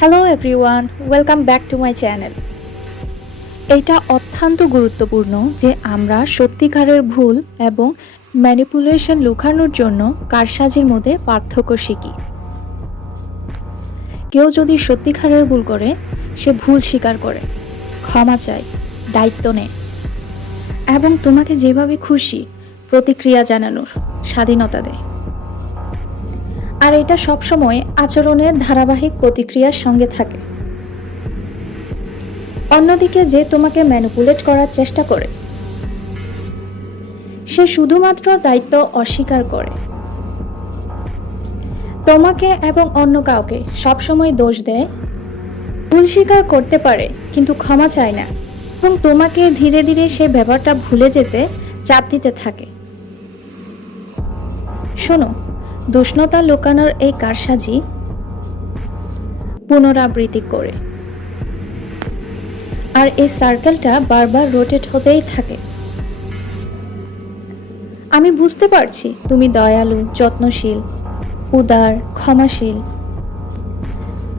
Hello everyone, welcome back to my channel. এটা অত্যন্ত গুরুত্বপূর্ণ যে আমরা সত্যিকারের ভুল এবং ম্যানিপুলেশন লুকানোর জন্য কারসাজির মধ্যে পার্থক্য শিখি। কেউ যদি সত্যিকারের ভুল করে, সে ভুল স্বীকার করে, ক্ষমা চায়, দায়িত্ব নেয় এবং তোমাকে যেভাবে খুশি প্রতিক্রিয়া জানানোর স্বাধীনতা দেয়। আর এটা সবসময় আচরণের ধারাবাহিক প্রতিক্রিয়ার সঙ্গে থাকে। অন্যদিকে যে তোমাকে ম্যানিপুলেট করার চেষ্টা করে, সে শুধুমাত্র দায়িত্ব অস্বীকার করে, তোমাকে এবং অন্য কাউকে সবসময় দোষ দেয়, ভুল স্বীকার করতে পারে কিন্তু ক্ষমা চায় না, এবং তোমাকে ধীরে ধীরে সে ব্যাপারটা ভুলে যেতে চাপ দিতে থাকে। শোনো, দুষ্ণতা লুকানোর এই কারসাজি পুনরাবৃত্তি করে, আর এই সার্কেলটা বারবার রোটেট হতেই থাকে। আমি বুঝতে পারছি তুমি দয়ালু, যত্নশীল, উদার, ক্ষমাশীল।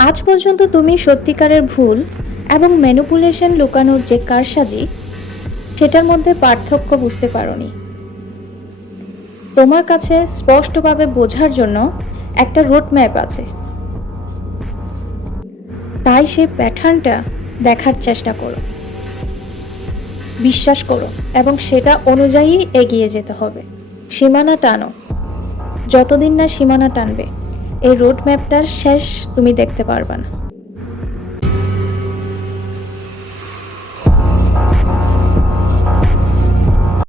আজ পর্যন্ত তুমি সত্যিকারের ভুল এবং ম্যানিপুলেশন লুকানোর যে কারসাজি, সেটার মধ্যে পার্থক্য বুঝতে পারোনি। তোমার কাছে স্পষ্টভাবে বোঝার জন্য একটা রোডম্যাপ আছে, তাই সেই প্যাটার্নটা দেখার চেষ্টা করো, বিশ্বাস করো এবং সেটা অনুযায়ী এগিয়ে যেতে হবে। সীমানা টানো, যতদিন না সীমানা টানবে এই রোডম্যাপটার শেষ তুমি দেখতে পারবে না।